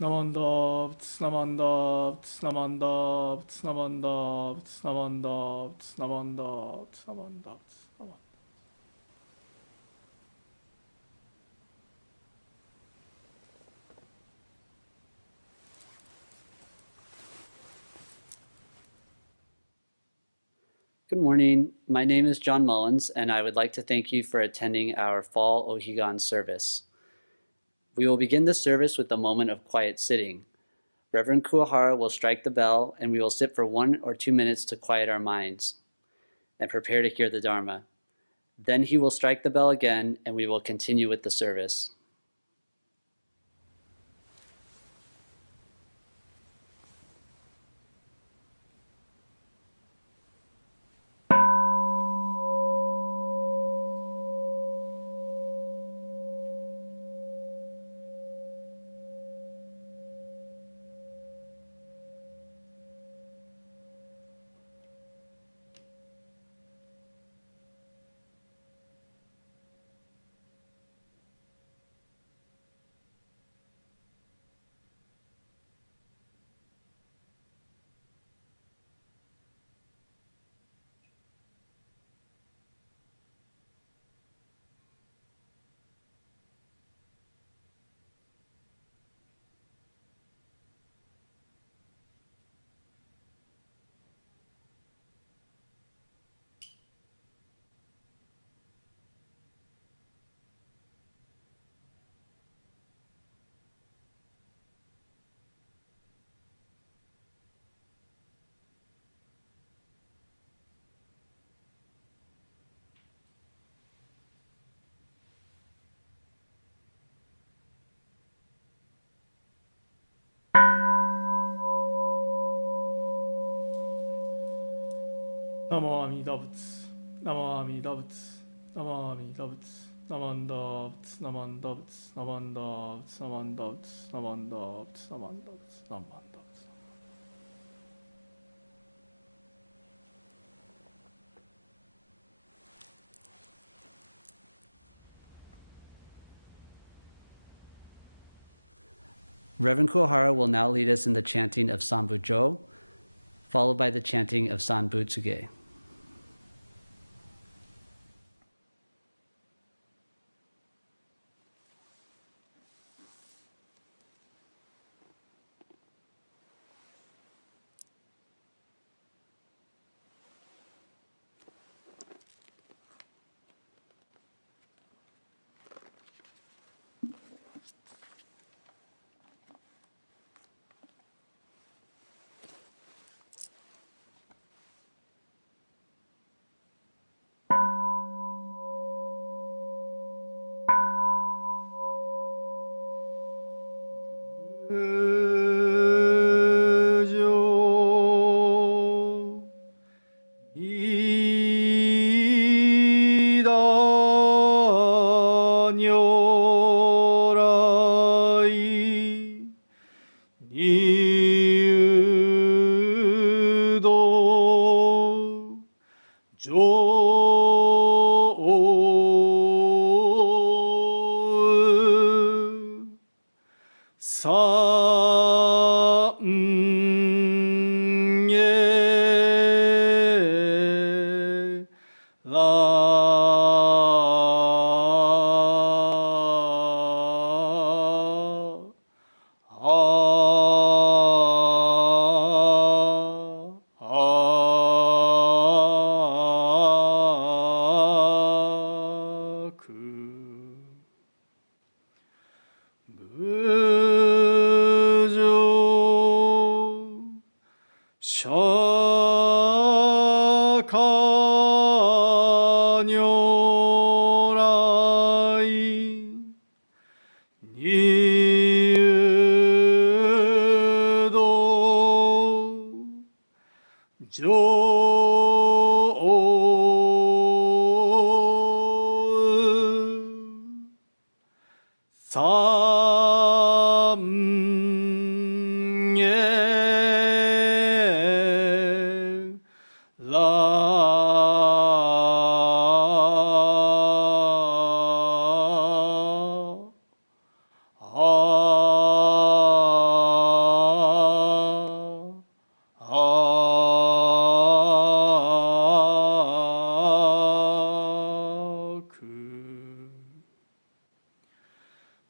Namandavts, namandavts, namandavts, namandavts, namandavts, namandavts, namandavts, namandavts. Good morning. My name is John Mullins, and I would like to thank you for attending our fall Ohigan service. We will begin the service with a moment of quiet sitting. Reverend Kuwahara will strike the bell, and we will sit for 1 or 2 minutes to quiet our minds and prepare to hear the Dharma. Then he will strike the bell again, and we will continue with the service. Namo Amida Butsu, Namo Amida Butsu, Namo Amida Butsu, namandavts, namandavts, namandavts, namandavts, namandavts, namandavts, namandavts. Reverend Kuwahara will now lead us in the chanting of Sambujo, followed by the chanting of Sambutsuge.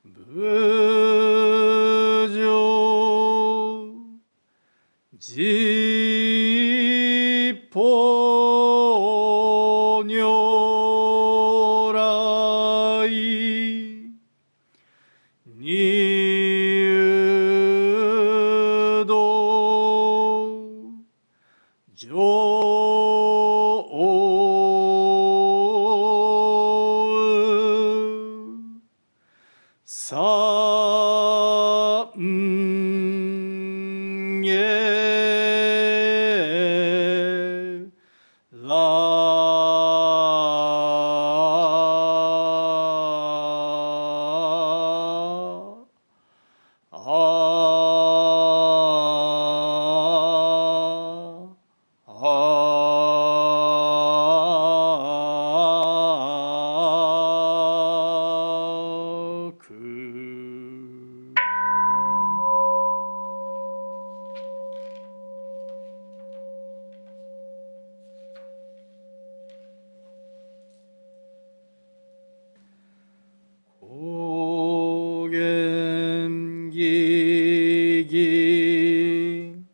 無常実法如来入道上三へ高原義義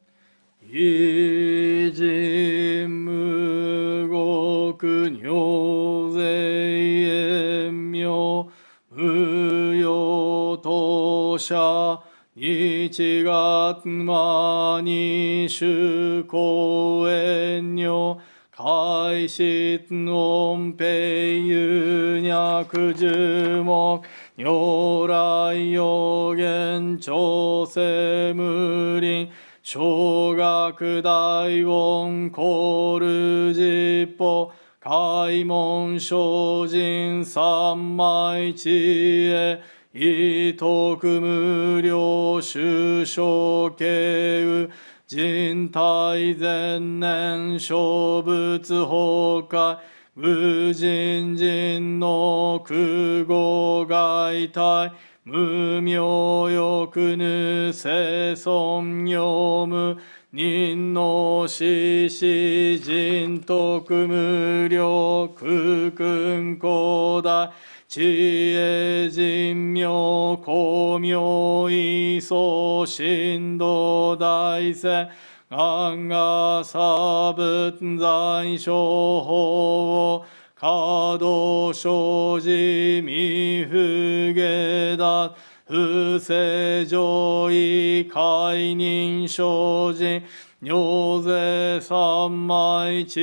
異人無極如税縁妙無用当社日月間に主公縁如開始音平有脈樹木如来予言調整無輪小学大音コール実法開門精進三昧知恵意徳無量修正慶有人体前年小仏崩壊無人人の空語外体無明欲ぬ生存業務人の死死人徳無量空君広大知恵人妙光明意相神道大聖願が差仏在所法華道生じ未不下脱不正上位解任生じ尿税三昧知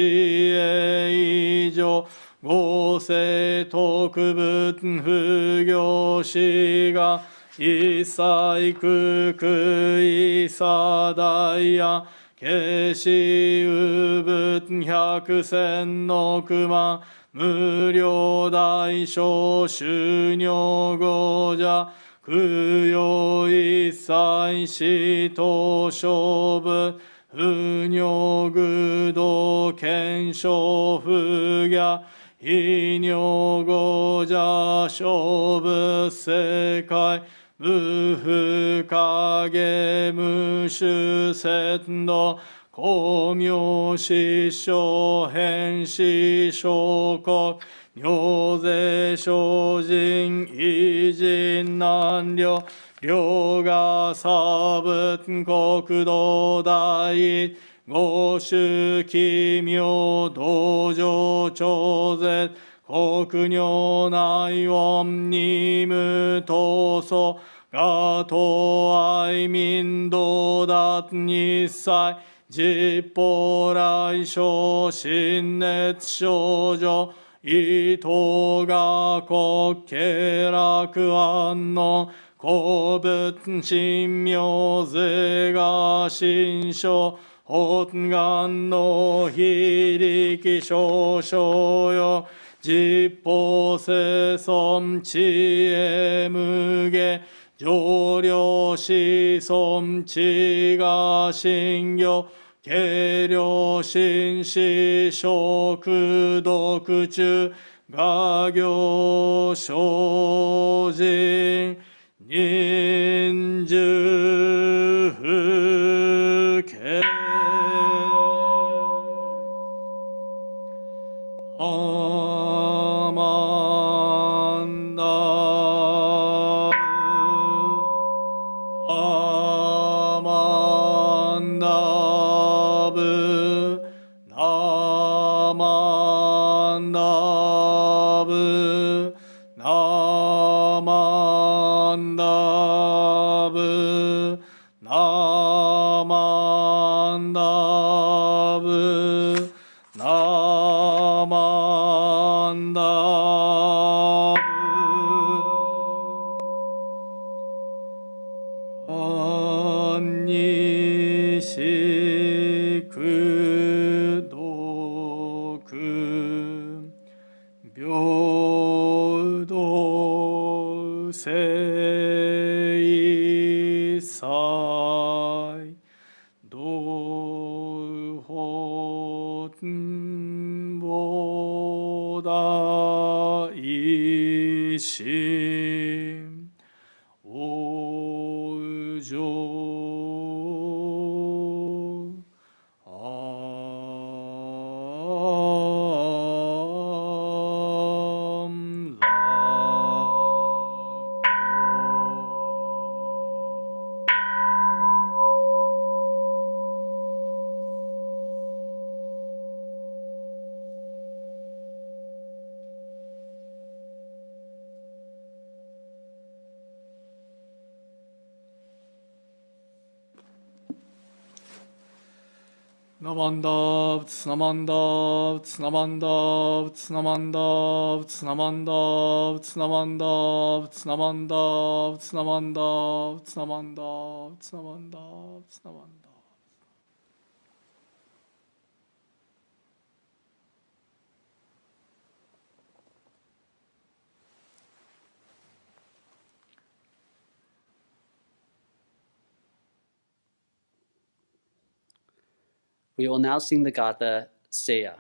恵以上合成特仏不行死が一切空空一切大や消しう仏百千の九万無量大小修行語者供養一切死と勝負不尿愚道検証不逆非尿語者勝負世界無不影無種節道光明失笑変死小国尿税精進異人難量量が差仏国土第一五種奇妙道場超絶国尿内音二無闘争が東愛民道達日祭実法来生新熱症状伊藤が国慶楽安の古仏神妙税が新書本願の非力少々よ実法生存知恵無下上量子孫知が信行軽量心死食毒中画行精進忍術不敬アマンダ Namandabu, Namandabu, Namandabu. Annishiku-doku, Byodo Seisai, Dohon Boda Ishi, Ojo, Namandab, Namandab, Namandab, Namandab, Namandab, Namandab, Namandab, Namandab, Namandab, Namandab, Namandab. We will now sing the Gatha, Seiya.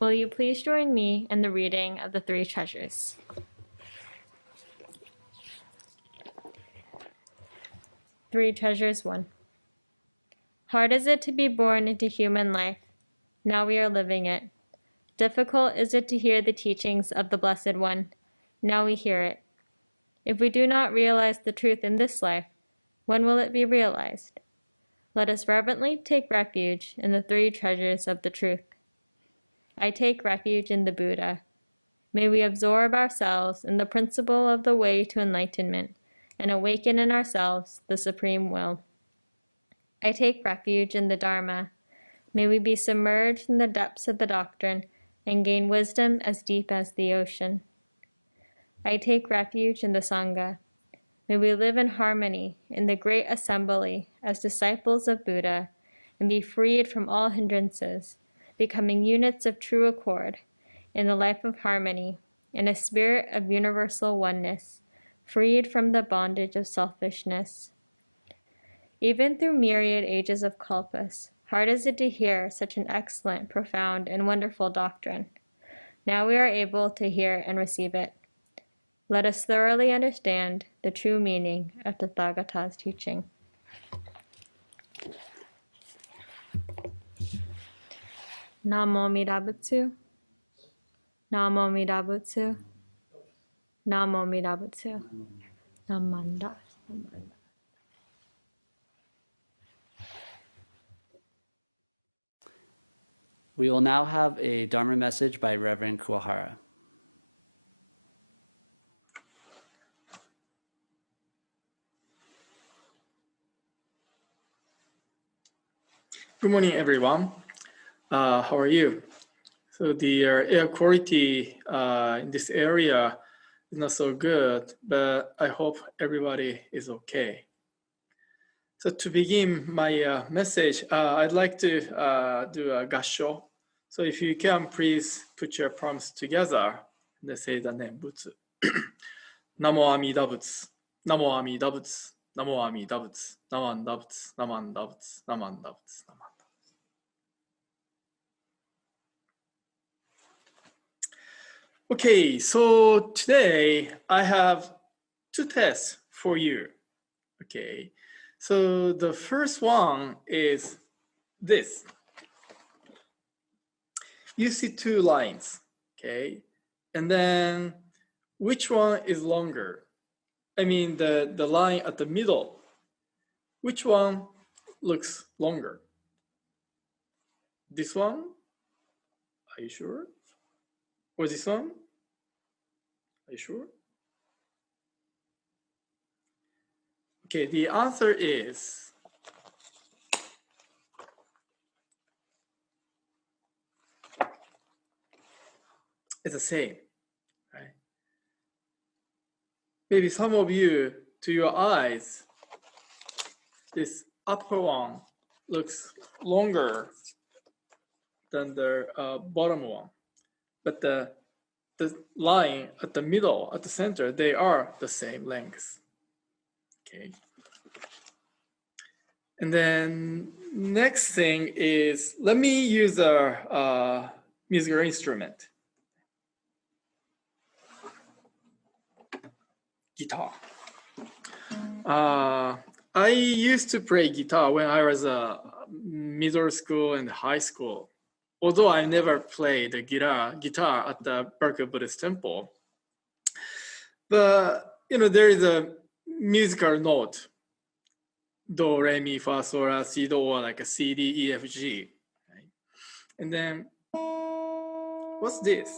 Will you please join me in the reading of the three treasures? Three Treasures 1. Hard is it to be born into human life. Now we are living it. Difficult is it to hear the teachings of the Blessed One. Now we hear it. If we do not realize the truth in this life, when will it be realized? Let us reverently take refuge in the three treasures of the truth. I take refuge in the Buddha. May we absorb ourselves in the principle of the way to enlightenment and awaken in ourselves the supreme will. I take refuge in the Dharma. May we be submerged in the depths of the doctrine and gain wisdom as deep as the ocean. I take refuge in the Sangha. May we live in harmony in the great assembly as disciples of Buddha and be freed from all hindrances, becoming units of true accord in the life of harmony, in a spirit of universal oneness, freed from the bondage of selfishness. Even through myriad ages of kalpas, hard is it to hear such an excellent, profound, and wonderful doctrine. Now we are able to hear and receive it. Let us thoroughly understand the true meaning of Tathagata's teaching. Namo Midabutsu. Namo Midabutsu. Namo Midabutsu. Namanda. We will now have a Dharma message by Reverend Kuwahara. Good morning, everyone. How are you? So the air quality in this area is not so good, but I hope everybody is okay. So to begin my message, I'd like to do a gassho. So if you can, please put your palms together and say the name Butsu. Namo Amida Butsu. Namo Amida Butsu. Namo Amida Butsu. Namanda Butsu. Namanda Butsu. Namanda Butsu. Namanda. Okay, so today I have two tests for you. Okay, so the first one is this. You see two lines, okay? And then which one is longer? I mean the line at the middle. Which one looks longer? This one? Are you sure? Or this one? Are you sure? Okay, the answer is it's the same, right? Maybe some of you, to your eyes, this upper one looks longer than the bottom one, but the line at the middle, at the center, they are the same length. Okay. And then next thing is, let me use a musical instrument. Guitar. I used to play guitar when I was middle school and high school. Although I never played the guitar at the Berkeley Buddhist Temple. But, you know, there is a musical note, do, re, mi, fa, sol, la, si, do, or like a C, D, E, F, G. Right? And then, what's this?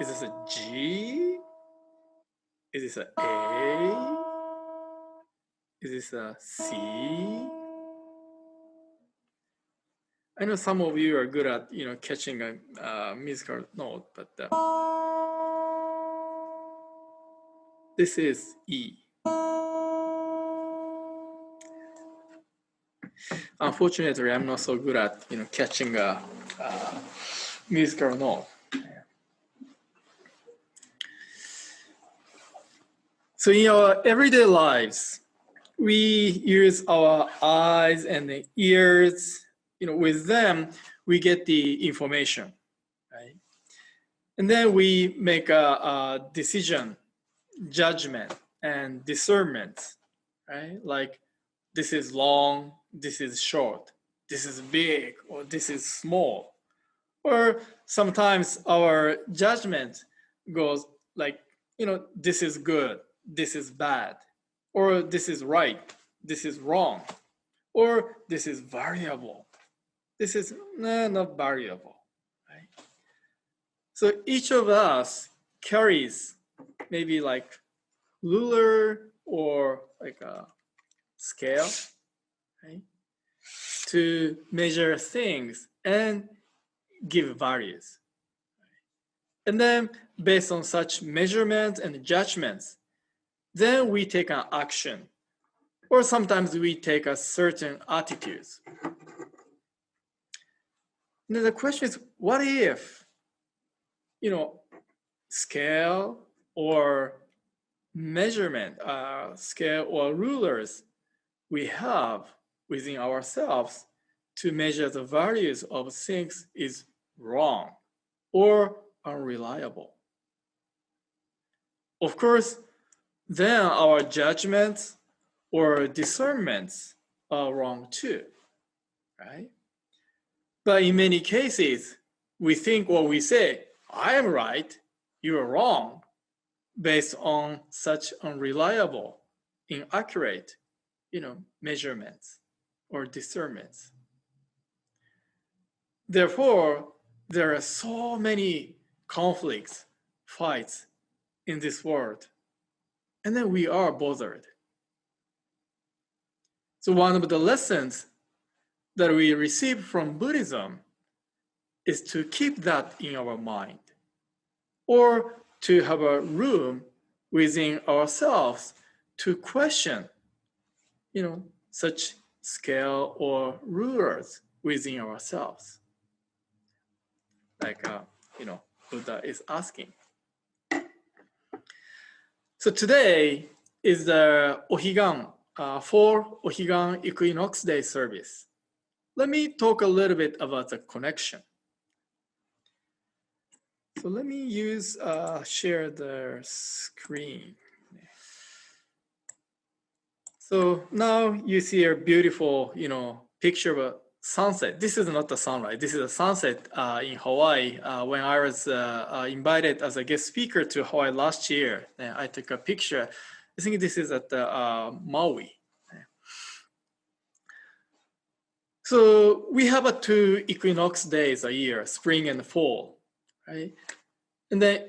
Is this a G? Is this a A? Is this a C? I know some of you are good at, you know, catching a musical note, but this is E. Unfortunately, I'm not so good at, you know, catching a musical note. So in our everyday lives, we use our eyes and the ears. You know, with them, we get the information, right? And then we make a decision, judgment, and discernment, right? Like, this is long, this is short, this is big, or this is small. Or sometimes our judgment goes like, you know, this is good, this is bad, or this is right, this is wrong, or this is variable. This is not variable, right? So each of us carries maybe like ruler or like a scale, right? To measure things and give values. And then based on such measurements and judgments, then we take an action, or sometimes we take a certain attitudes. Now the question is, what if, scale or measurement, scale or rulers we have within ourselves to measure the values of things is wrong or unreliable? Of course, then our judgments or discernments are wrong too, right? But in many cases, we think or we say, I am right, you are wrong, based on such unreliable, inaccurate, measurements or discernments. Therefore, there are so many conflicts, fights in this world, and then we are bothered. So one of the lessons that we receive from Buddhism is to keep that in our mind, or to have a room within ourselves to question, such scale or rulers within ourselves. Like, Buddha is asking. So today is the Ohigan, for Ohigan Equinox Day service. Let me talk a little bit about the connection. So let me share the screen. So now you see a beautiful, picture of a sunset. This is not the sunrise. This is a sunset in Hawaii. When I was invited as a guest speaker to Hawaii last year, I took a picture. I think this is at Maui. So we have 2 equinox days a year, spring and fall, right? And then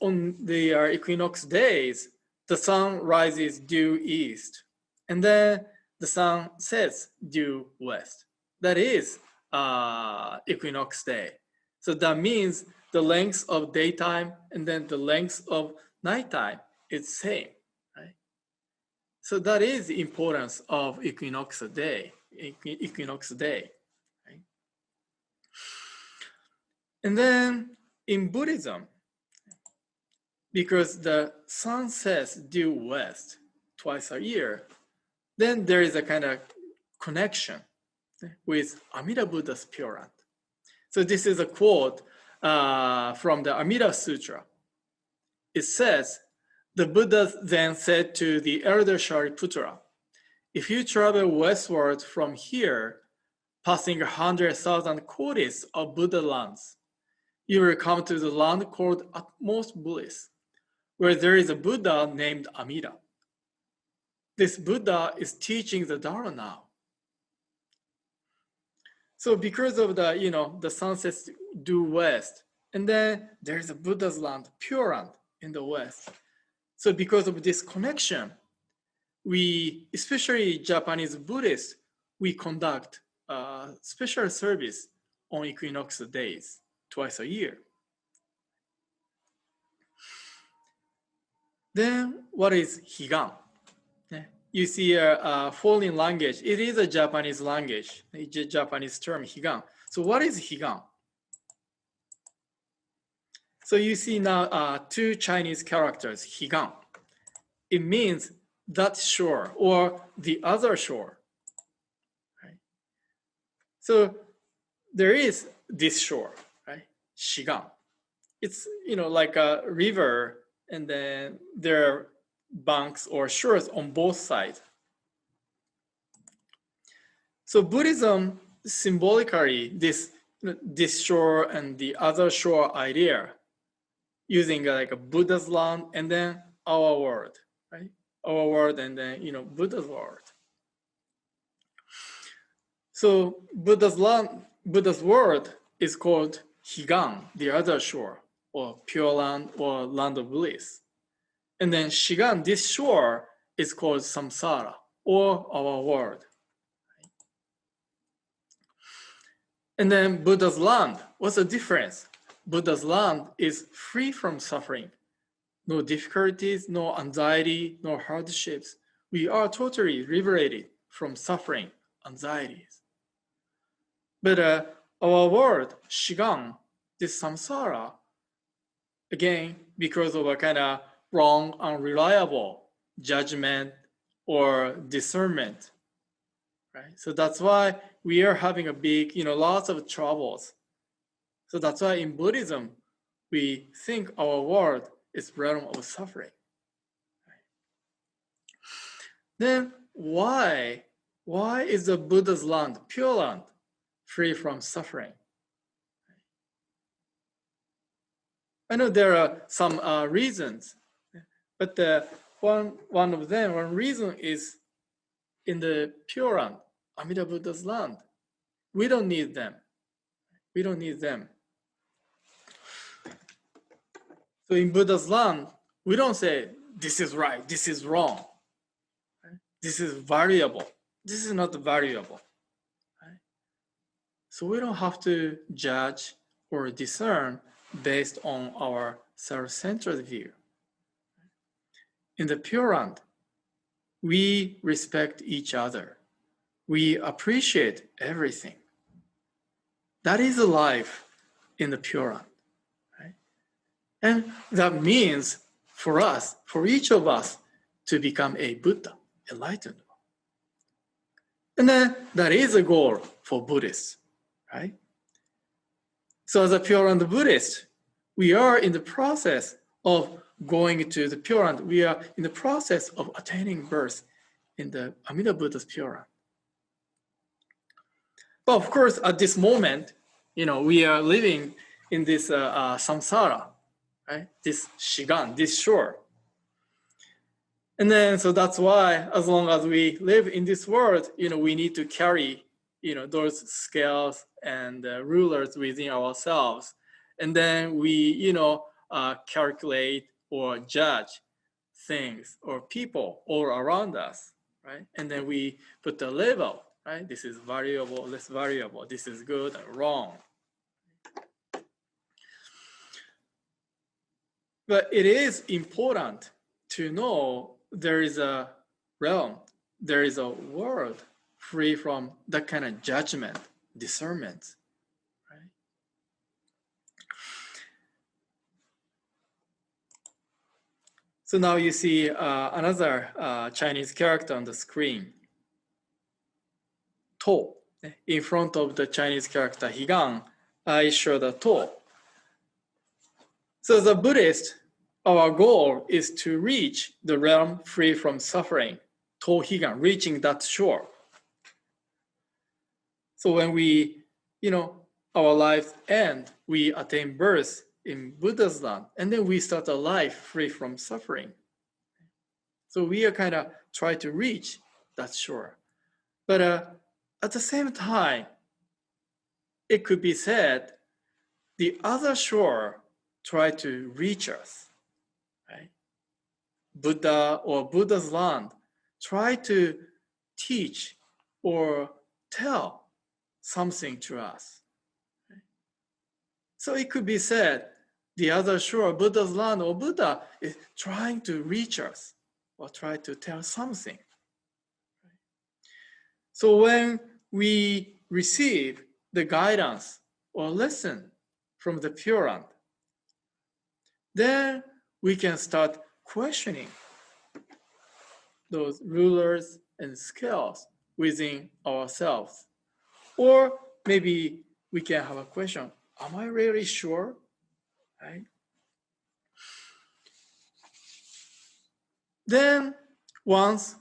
on the equinox days, the sun rises due east, and then the sun sets due west. That is equinox day. So that means the length of daytime and then the length of nighttime is same, right? So that is the importance of equinox day, right? And then in Buddhism, because the sun sets due west twice a year, then there is a kind of connection with Amida Buddha's Pure Land. So this is a quote from the Amida Sutra. It says, the Buddha then said to the elder Shariputra, if you travel westward from here, passing 100,000 kotis of Buddha lands, you will come to the land called utmost bliss, where there is a Buddha named Amida. This Buddha is teaching the Dharma now. So because of the sunsets due west, and then there's a Buddha's land, Pure Land in the west. So because of this connection, we, especially Japanese Buddhists, we conduct a special service on equinox days, twice a year. Then what is Higan? You see a foreign language. It is a Japanese language, a Japanese term, Higan. So what is Higan? So you see now 2 Chinese characters, Higan. It means that shore or the other shore. Right? So there is this shore, right? Shigan. It's like a river, and then there are banks or shores on both sides. So Buddhism symbolically this shore and the other shore idea, using like a Buddha's land and then our world, right? Our world and then Buddha's world. So Buddha's world is called Higan, the other shore, or Pure Land or Land of Bliss. And then Shigan, this shore, is called Samsara, or our world. And then Buddha's land, what's the difference? Buddha's land is free from suffering. no difficulties, no anxiety, no hardships. We are totally liberated from suffering, anxieties. But our world, Shigan, this samsara, again, because of a kind of wrong, unreliable judgment or discernment, right? So that's why we are having a big, lots of troubles. So that's why in Buddhism, we think our world is realm of suffering. Then why is the Buddha's land, pure land, free from suffering? I know there are some reasons, but one reason is in the Pure Land, Amida Buddha's land. We don't need them. We don't need them. So in Buddha's land, we don't say, this is right, this is wrong. Right? This is variable. This is not variable. Right? So we don't have to judge or discern based on our self-centered view. In the Pure Land, we respect each other. We appreciate everything. That is a life in the Pure Land. Right? And that means for us, for each of us, to become a Buddha, enlightened one. And then that is a goal for Buddhists, right? So as a Pure Land Buddhist, we are in the process of going to the Pure Land. We are in the process of attaining birth in the Amida Buddha's Pure Land. But of course, at this moment, we are living in this samsara, right? This shigan, this shore. And then, so that's why, as long as we live in this world, we need to carry, those scales and rulers within ourselves. And then we, calculate or judge things or people all around us, right? And then we put the label, right? This is variable, less variable. This is good and wrong. But it is important to know there is a realm, there is a world free from that kind of judgment, discernment, right? So now you see another Chinese character on the screen. To. In front of the Chinese character Higan, I show the To. So as a Buddhist, our goal is to reach the realm free from suffering, To Higan, reaching that shore. So when we, our lives end, we attain birth in Buddha's land, and then we start a life free from suffering. So we are kind of try to reach that shore. But at the same time, it could be said, the other shore try to reach us, right? Buddha or Buddha's land try to teach or tell something to us. Right? So it could be said, the other shore, Buddha's land or Buddha is trying to reach us or try to tell something. Right? So when we receive the guidance or lesson from the Pure Land, then we can start questioning those rulers and scales within ourselves. Or maybe we can have a question, am I really sure? Right? Then once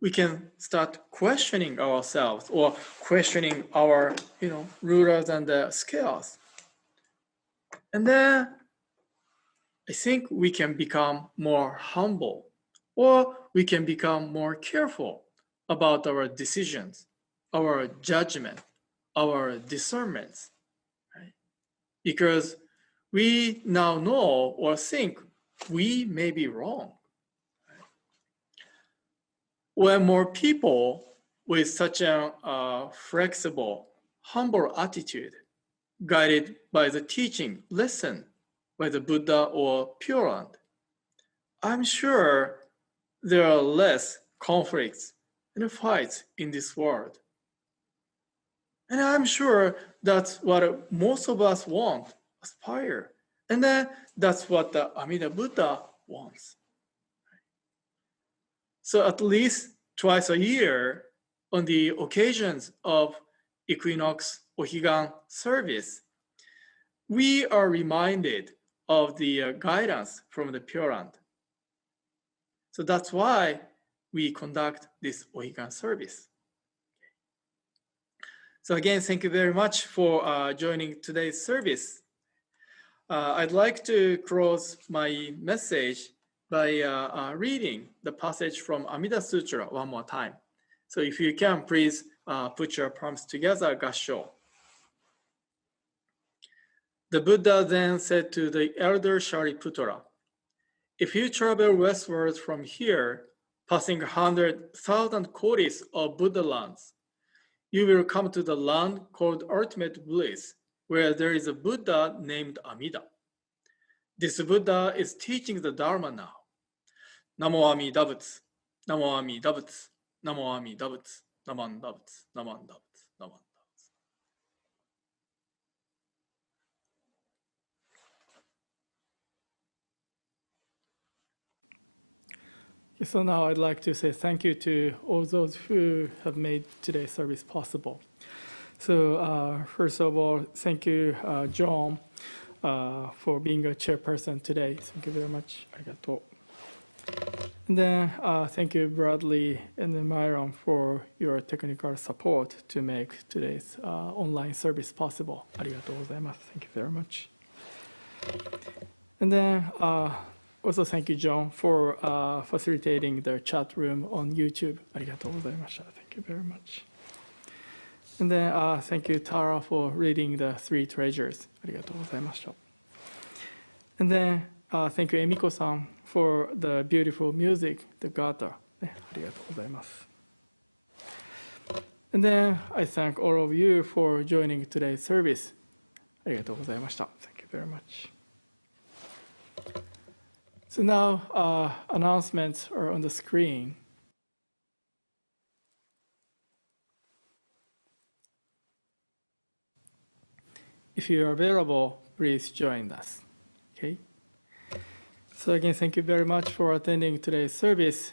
we can start questioning ourselves or questioning our, rulers and the scales. And then I think we can become more humble, or we can become more careful about our decisions, our judgment, our discernments, right? Because we now know or think we may be wrong. Right? When more people with such a flexible, humble attitude, guided by the teaching, lesson, by the Buddha or Pure Land, I'm sure there are less conflicts and fights in this world. And I'm sure that's what most of us want, aspire. And then that's what the Amida Buddha wants. So at least twice a year, on the occasions of equinox Ohigan service, we are reminded of the guidance from the Pure Land. So that's why we conduct this Ohigan service. So again, thank you very much for joining today's service. I'd like to close my message by reading the passage from Amida Sutra one more time. So if you can, please put your palms together, Gassho. The Buddha then said to the elder Shariputra, if you travel westward from here, passing 100,000 kotis of Buddha lands, you will come to the land called ultimate bliss, where there is a Buddha named Amida. This Buddha is teaching the Dharma now. Namo Amida Butsu, Namo Amida Butsu, Namo Amida Butsu, Naman Butsu, Naman Butsu, Naman Butsu. So now I'd like to say thank you to all those who have made today's service possible. So first of all, thank you, John, for being a chairperson today. Thank you very much. Arigato. And then thank you, Bradley and then Myron, for your technical support to make today's online service possible. Arigatou gozaimasu. Thank you very much. And then also thank you, John, for facilitating the chat room on YouTube. Arigatou gozaimashita. Thank you very much. And then thank you, Tara, for reading the three treasures. Arigatou gozaimashita. And then thank you, Emiko-san, for the beautiful music, the Gatha. Arigatou gozaimasu. And then I thank all of you for joining today's service. Arigatou gozaimashita. Thank you very much. So now announcements are on the screen. If you are available, please join us. Okay. So again, thank you very much for attending today's service.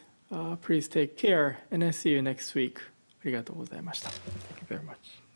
Please take care, and I'll see you next week. Arigatou gozaimashita. Thank you very much.